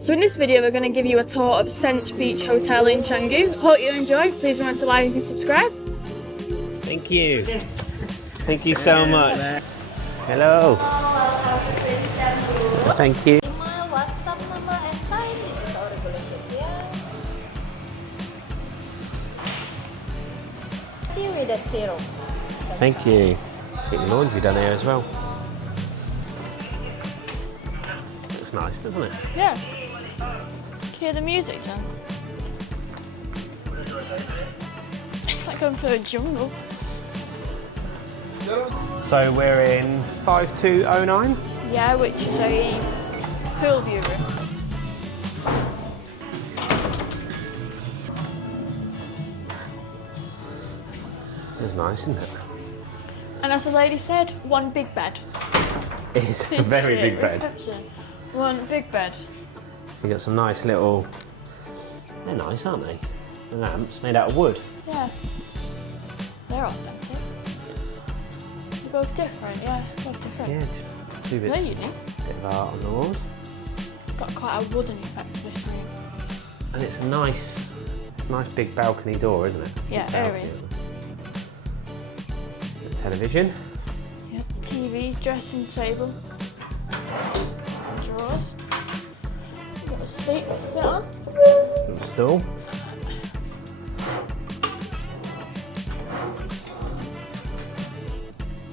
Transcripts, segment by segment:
So in this video we're going to give you a tour of Sense Beach Hotel in Canggu. Hope you enjoy. Please remember to like and subscribe. Thank you. Thank you so much. Hello. Thank you. Email, WhatsApp number and time. This is our regulated here. With a syrup. Thank you. Get your laundry done here as well. Looks nice, doesn't it? Yeah. Can you hear the music, Jan? It's like going through a jungle. So we're in 5209. Yeah, which is a pool view room. It's nice, isn't it? And as the lady said, one big bed. It is a very big bed. Reception. One big bed. So you got some nice little. They're nice, aren't they? The lamps made out of wood. Yeah. They're authentic. They're both different, yeah. Both different. Yeah, just two bits. They're unique. Bit of art on the walls. Got quite a wooden effect to this room. And it's a nice big balcony door, isn't it? Yeah, Big airy. balcony. The television. Yep. TV, dressing table. Drawers. Got a seat to sit on. Little stool.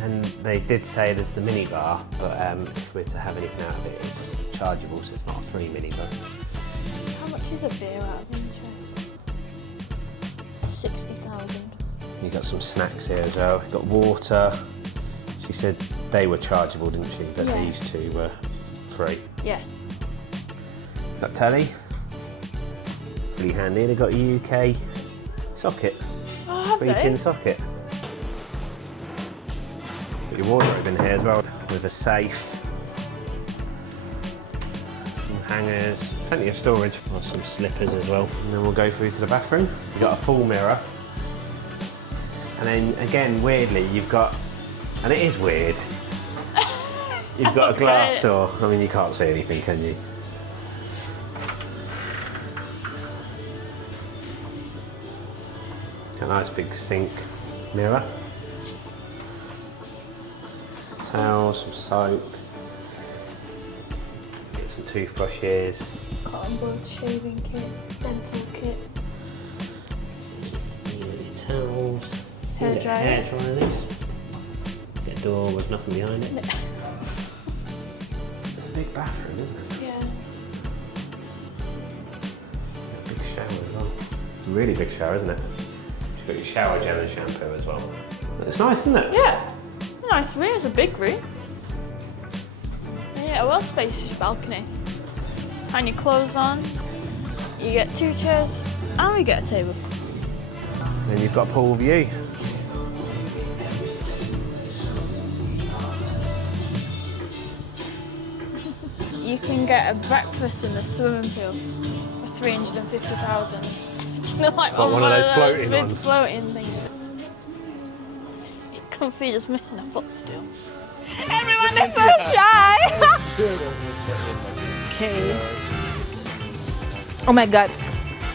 And they did say there's the mini bar, but if we're to have anything out of it, it's chargeable, so it's not a free mini bar. How much is a beer out of interest? 60,000. You've got some snacks here as well. You've got water. She said they were chargeable, didn't she? But Yeah. these two were free. Yeah. Got telly. Pretty handy. They've got a UK socket. Oh, have 3-pin they? socket. Got your wardrobe in here as well, with a safe. Some hangers. Plenty of storage. Or some slippers as well. And then we'll go through to the bathroom. You've got a full mirror. And then again, weirdly, you've got, and it is weird, you've got a glass door. I mean, you can't see anything, can you? A nice big sink mirror. Towels, some soap. Get some toothbrushes. Cotton buds, shaving kit, dental kit. Your towels. Hair Get a dryer. hair dryer, this. Get a door with nothing behind it. It's a big bathroom, isn't it? Yeah. A big shower as well. Really big shower, isn't it? You've got your shower gel and shampoo as well. It's nice, isn't it? Yeah. Nice room. It's a big room. Yeah, a well spacious balcony. Hang your clothes on. You get 2 chairs and we get a table. And then you've got a pool view. You can get a breakfast in the swimming pool for 350,000. Do you know, like Got one of those floating big ones. floating things. Comfy, just missing a footstool. Everyone is so shy. Okay. Oh my God,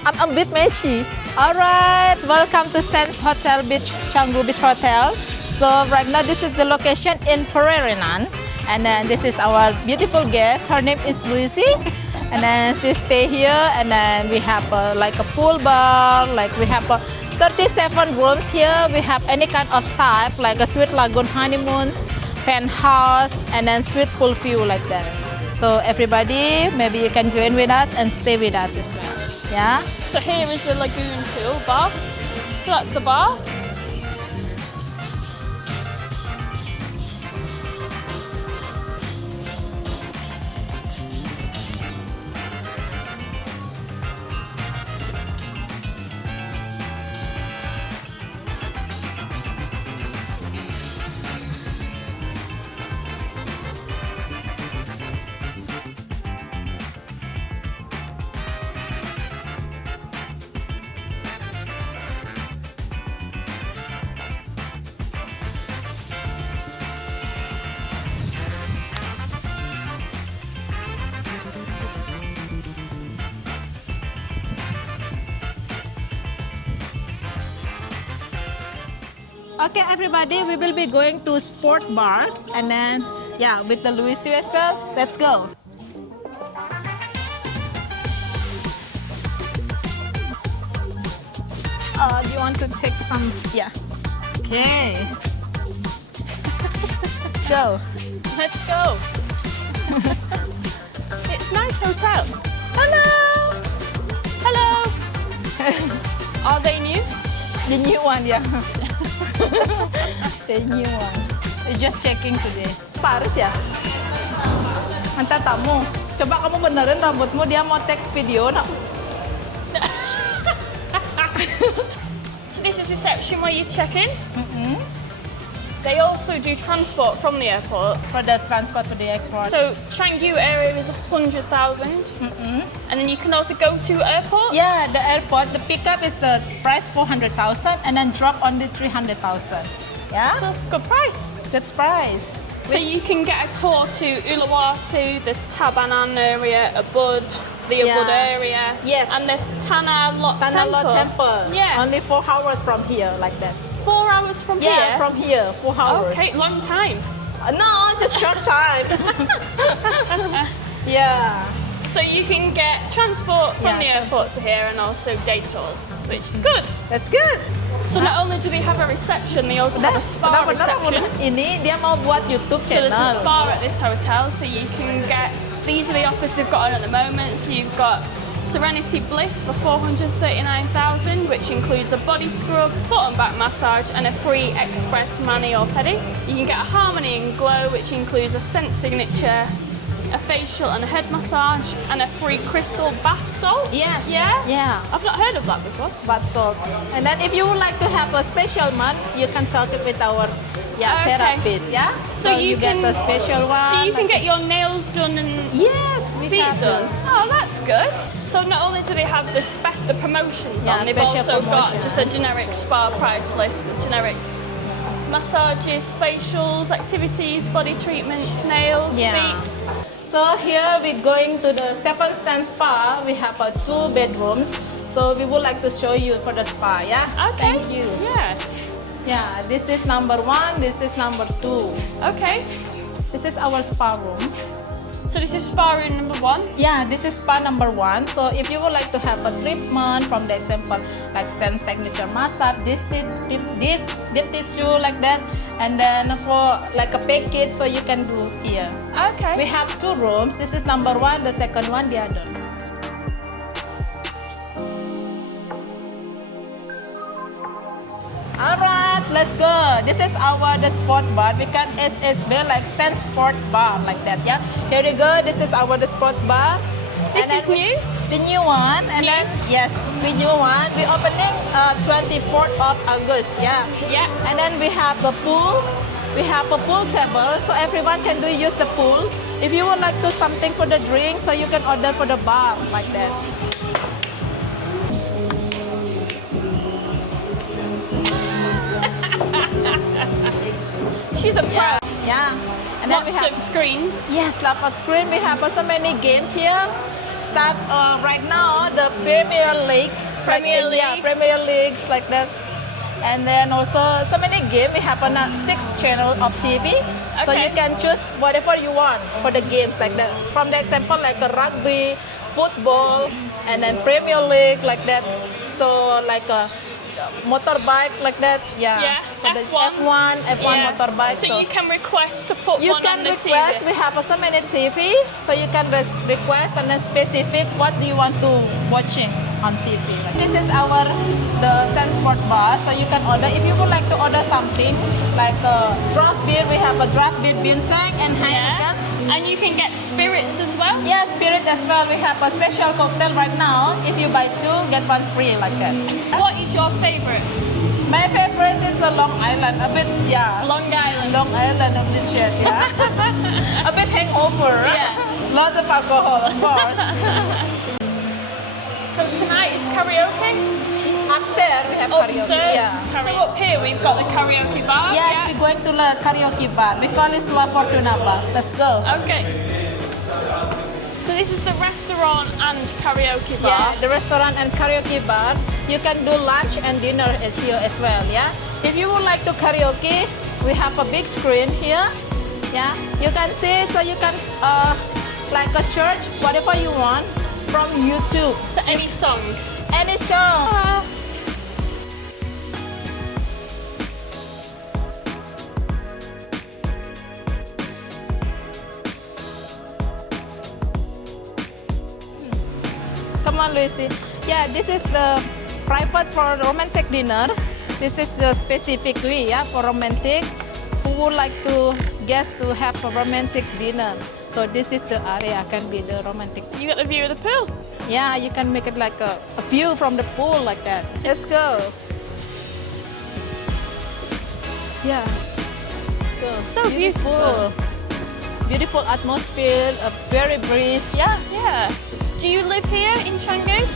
I'm a bit meshy. All right, welcome to Sense Hotel Beach, Canggu Beach Hotel. So right now this is the location in Pererinan, and then this is our beautiful guest. Her name is Lucy, and then she stay here, and then we have like a pool bar, like we have 37 rooms here. We have any kind of type, like a suite lagoon honeymoons, penthouse, and then suite pool view like that. So everybody, maybe you can join with us and stay with us as well. Yeah. So here is the Lagoon Pool Bar. So that's the bar. Okay, everybody, we will be going to Sport Bar and then, yeah, with the Louis V as well. Let's go. Do you want to take some? Yeah. Okay. Let's go. Let's go. It's a nice hotel. Hello. Hello. Are they new? The new one, yeah. The new one. We're just checking today. Paris ya? Mantan tamu. Coba kamu benerin rambutmu, dia mau take video nak. So this is reception where you check in. They also do transport from the airport. For the transport to the airport. So Canggu area is 100,000, and then you can also go to airport. Yeah, the airport, the pickup is the price 400,000 and then drop on the 300,000. Yeah, So good price. that's price. So you can get a tour to Uluwatu, the Tabanan area, Ubud, the Ubud Yeah. area, Yes. and the Tanah Lot Tanah Temple. Temple. Yeah. Only 4 hours from here, like that. 4 hours from Yeah, here. from here, 4 hours. Okay, long time. No, just short time. Yeah. So you can get transport from Yeah, the airport to here and also day tours, which is good. That's good. So not only do they have a reception, they also have a spa Benar-benar reception. ini dia mau buat YouTube So there's a channel. spa at this hotel, so you can get, these are the offers they've got on at the moment. So you've got Serenity Bliss for 439,000, which includes a body scrub, foot and back massage, and a free express mani or pedi. You can get a Harmony and Glow, which includes a Sense signature, a facial and a head massage, and a free crystal bath salt. Yes. Yeah? Yeah. I've not heard of that before. Bath salt. And then if you would like to have a special month, you can talk it with our Okay. therapist. Yeah. So you get can- the special one. So you can get your nails done and Yes, we feet have done. Oh, that's good. So not only do they have the promotions Yeah, on, they've special also got promotion. just a generic spa price list with generics. Massages, facials, activities, body treatments, nails, Yeah. feet. So here we're going to the Seven Sense Spa. We have 2 bedrooms. So we would like to show you for the spa. Yeah. Okay. Thank you. Yeah. Yeah. This is number 1. This is number 2. Okay. This is our spa room. So this is spa room number 1. Yeah, this is spa number 1. So if you would like to have a treatment from the example like Sense signature massage, this deep tissue like that, and then for like a package, so you can do here. Okay. We have 2 rooms. This is number 1. The second one, the other. Alright, let's go. This is the sport bar. We got SSB like Sense Sport Bar like that. Yeah. Here we go. This is the sports bar. This And is then new? The new one, and then yes, the new one. We opening 24th of August. Yeah. Yeah. And then we have a pool. We have a pool table, so everyone can use the pool. If you would like to something for the drink, so you can order for the bar like that. She's a pro. Yeah. And then we Lots have of screens. yes, lots of screen. We have so many games here. Start right now the Premier League. Premier Yeah, League. Premier Leagues like that. And then also so many games. We have on 6 channel of TV. So Okay. you can choose whatever you want for the games like that. From the example like a rugby, football, and then Premier League like that. So like a motorbike like that. Yeah. Yeah, For the F1. F1 Yeah. motorbike. So you can request to put You one can on the request. TV. We have so many TV, so you can request and then specific what do you want to watching on TV. This is the Sense Sport Bar, so you can order if you would like to order something like a draft beer. We have a draft beer Bintang and Heineken. Yeah. And you can get spirits as well. Yeah, spirit as well. We have a special cocktail right now. If you buy 2, get 1 free like that. What is your favorite? My favorite is the Long Island. A bit, yeah. Long Island. Long Island, a bit shit, yeah. A bit hangover. Yeah. Lots of alcohol, of course. So tonight is karaoke. Upstairs we have karaoke. Upstairs. Yeah. So up here we've got the karaoke bar. Yes, Yeah. we're going to the karaoke bar. We call it La Fortuna Bar. Let's go. Okay. So this is the restaurant and karaoke bar. Yeah, the restaurant and karaoke bar. You can do lunch and dinner here as well, yeah? If you would like to karaoke, we have a big screen here. Yeah, you can see, so you can like a search whatever you want from YouTube. So any song. Any song. Come on, Lucy. Yeah, this is the private for romantic dinner. This is the specifically for romantic who would like to guests to have a romantic dinner. So this is the area can be the romantic. You got the view of the pool. Yeah, you can make it like a view from the pool like that. Let's go. Yeah, let's go. So beautiful. It's beautiful atmosphere, a very breeze. Yeah. Yeah. Do you live here in Canggu?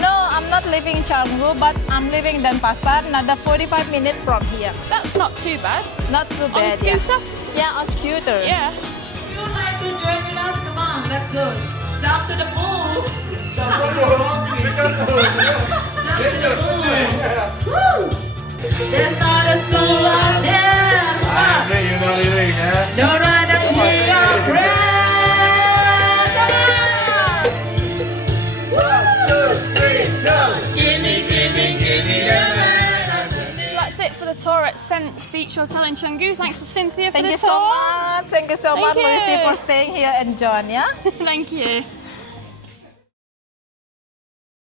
No, I'm not living in Canggu, but I'm living in Denpasar, another 45 minutes from here. That's not too bad. Not too On bad. scooter? Yeah, on scooter. Yeah. If you would like to join with us, come on, let's go. Jump to the pool. Jump to the pool. Woo! There's not a soul out there. Don't run and be afraid. Come on. 1, 2, 3, go. So that's it for the tour at Sense Beach Hotel in Canggu. Thanks to Cynthia for Thank the you tour. so much. Thank you so Thank much, you. Lucy, for staying here and join. Yeah. Thank you.